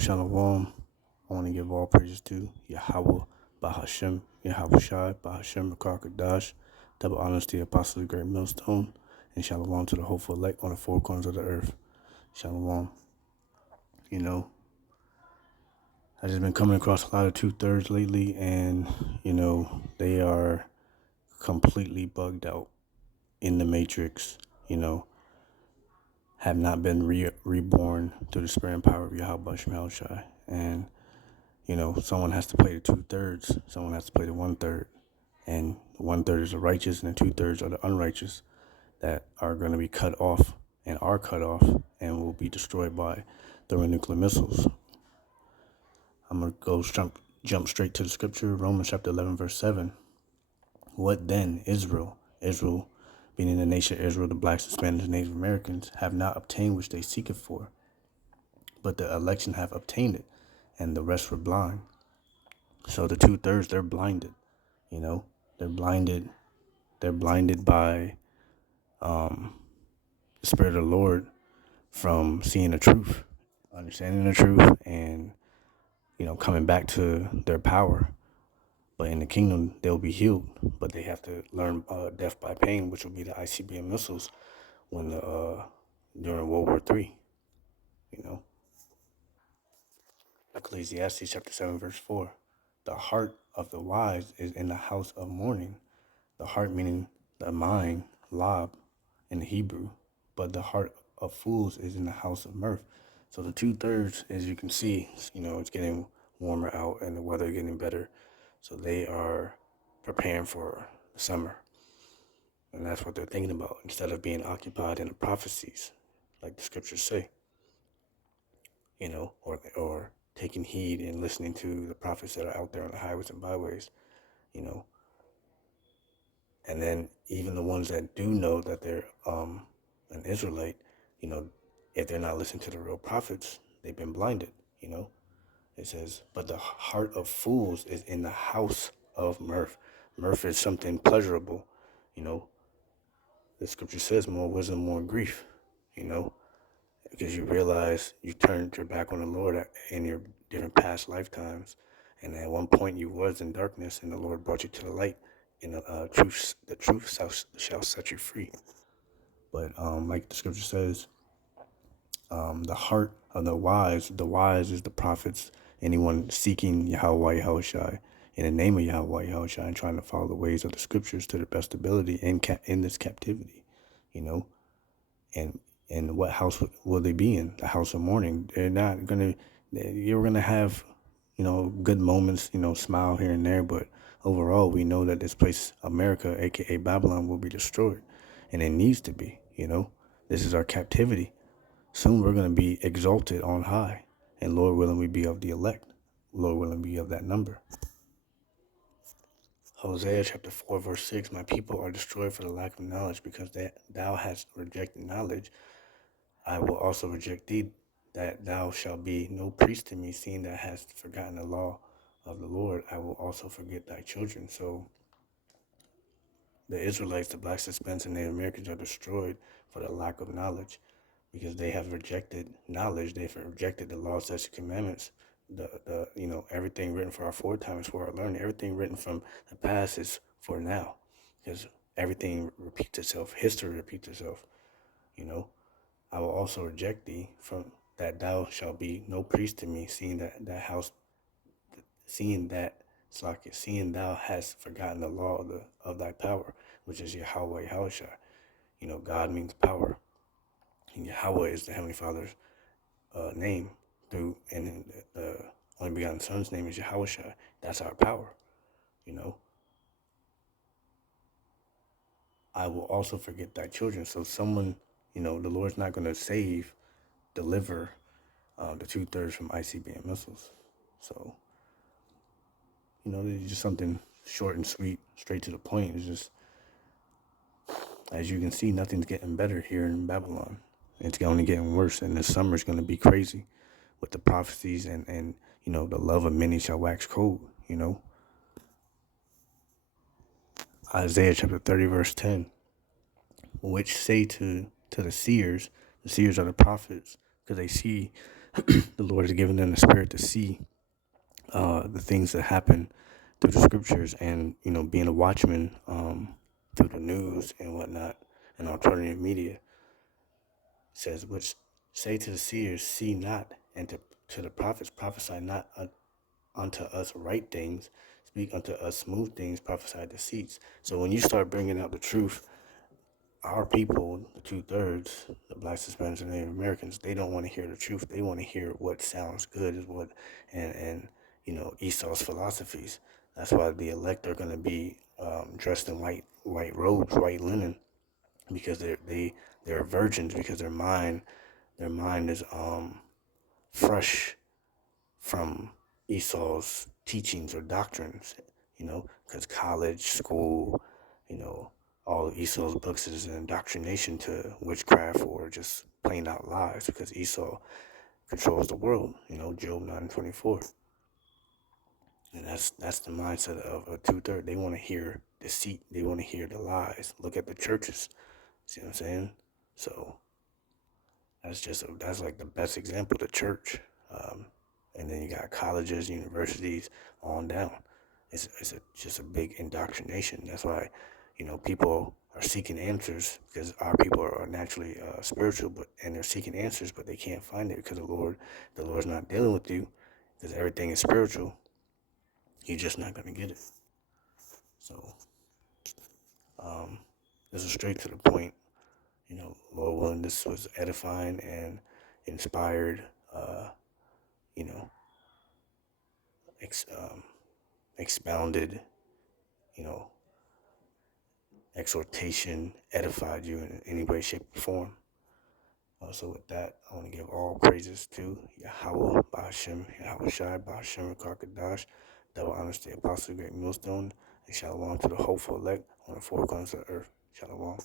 Shalom. I want to give all praises to Yahweh, Bahashem, Yahweh Shai, Bahashem, Rakar double honors to the Apostle of the Great Millstone, and Shalom to the hopeful elect on the four corners of the earth. Shalom. You know, I've just been coming across a lot of two-thirds lately, and, they are completely bugged out in the matrix, have not been reborn through the spirit and power of Yahweh Shai. And someone has to play the two-thirds. Someone has to play the one-third. And the one-third is the righteous, and the two-thirds are the unrighteous that are going to be cut off and are cut off and will be destroyed by thermonuclear missiles. I'm going to go jump straight to the scripture, Romans chapter 11, verse 7. What then, Israel? Israel, meaning the nation of Israel, the blacks, the Spanish, and Native Americans, have not obtained which they seek it for, but the election have obtained it, and the rest were blind. So the two-thirds, they're blinded. They're blinded. They're blinded by the Spirit of the Lord from seeing the truth, understanding the truth, and coming back to their power. But in the kingdom, they'll be healed, but they have to learn death by pain, which will be the ICBM missiles when during World War III. Ecclesiastes chapter 7, verse 4. The heart of the wise is in the house of mourning. The heart meaning the mind, lab, in the Hebrew, but the heart of fools is in the house of mirth. So the two-thirds, as you can see, it's getting warmer out and the weather getting better. So they are preparing for the summer. And that's what they're thinking about, instead of being occupied in the prophecies, like the scriptures say, or taking heed and listening to the prophets that are out there on the highways and byways, And then even the ones that do know that they're an Israelite, if they're not listening to the real prophets, they've been blinded, It says, but the heart of fools is in the house of mirth. Mirth is something pleasurable, The scripture says more wisdom, more grief, Because you realize you turned your back on the Lord in your different past lifetimes. And at one point you was in darkness and the Lord brought you to the light. And the truth shall set you free. But like the scripture says, the heart of the wise is the prophets, anyone seeking Yahweh Yahushai in the name of Yahweh Yahushai and trying to follow the ways of the scriptures to the best ability in this captivity, And what house will they be in? The house of mourning. They're not gonna. You're gonna have, good moments, smile here and there, but overall, we know that this place, America, aka Babylon, will be destroyed, and it needs to be. This is our captivity. Soon we're gonna be exalted on high, and Lord willing, we be of the elect. Lord willing, be of that number. Hosea chapter 4, verse 6. My people are destroyed for the lack of knowledge, because thou hast rejected knowledge. I will also reject thee, that thou shalt be no priest to me, seeing thou hast forgotten the law of the Lord. I will also forget thy children. So the Israelites, the blacks, Hispanics, and Native Americans are destroyed for the lack of knowledge, because they have rejected knowledge. They've rejected the law, statutes, commandments. Everything written for our foretimes, for our learning. Everything written from the past is for now, because everything repeats itself. History repeats itself. I will also reject thee, from that thou shalt be no priest to me, seeing thou hast forgotten the law of thy power, which is Yahweh Yahushua. God means power, and Yahweh is the Heavenly Father's name, and the only begotten Son's name is Yahushua. That's our power. I will also forget thy children. So someone, the Lord's not going to deliver the two-thirds from ICBM missiles. So, it's just something short and sweet, straight to the point. It's just, as you can see, nothing's getting better here in Babylon. It's only getting worse, and the summer's going to be crazy with the prophecies and the love of many shall wax cold, Isaiah chapter 30, verse 10, which say to the seers are the prophets, because they see The Lord has given them the spirit to see the things that happen through the scriptures, and being a watchman through the news and whatnot and alternative media. It says, which say to the seers, see not, and to the prophets, prophesy not unto us right things, speak unto us smooth things, prophesy deceits. So when you start bringing out the truth, our people, the 2/3, the blacks, Hispanics, and Native Americans, they don't want to hear the truth. They want to hear what sounds good, is what, and Esau's philosophies. That's why the elect are going to be dressed in white robes, white linen, because they're virgins, because their mind is fresh from Esau's teachings or doctrines, because college, school, you know, all of Esau's books is an indoctrination to witchcraft or just plain out lies, because Esau controls the world, Job 9:24. And that's the mindset of a 2/3. They want to hear deceit. They want to hear the lies. Look at the churches. See what I'm saying? So that's like the best example, the church. And then you got colleges, universities, on down. It's just a big indoctrination. That's why, people are seeking answers, because our people are naturally spiritual, and they're seeking answers, but they can't find it because the Lord's not dealing with you, because everything is spiritual. You're just not gonna get it. So, this is straight to the point. Lord willing, this was edifying and inspired. You know, expounded. You know, exhortation, edified you in any way, shape, or form. So with that, I want to give all praises to Yahweh, Ba'ashem, Yahweh Shai, Ba'ashem, Rakakadash, double honors to the Apostle, Great Millstone, and Shalom to the hopeful elect on the four corners of the earth. Shalom.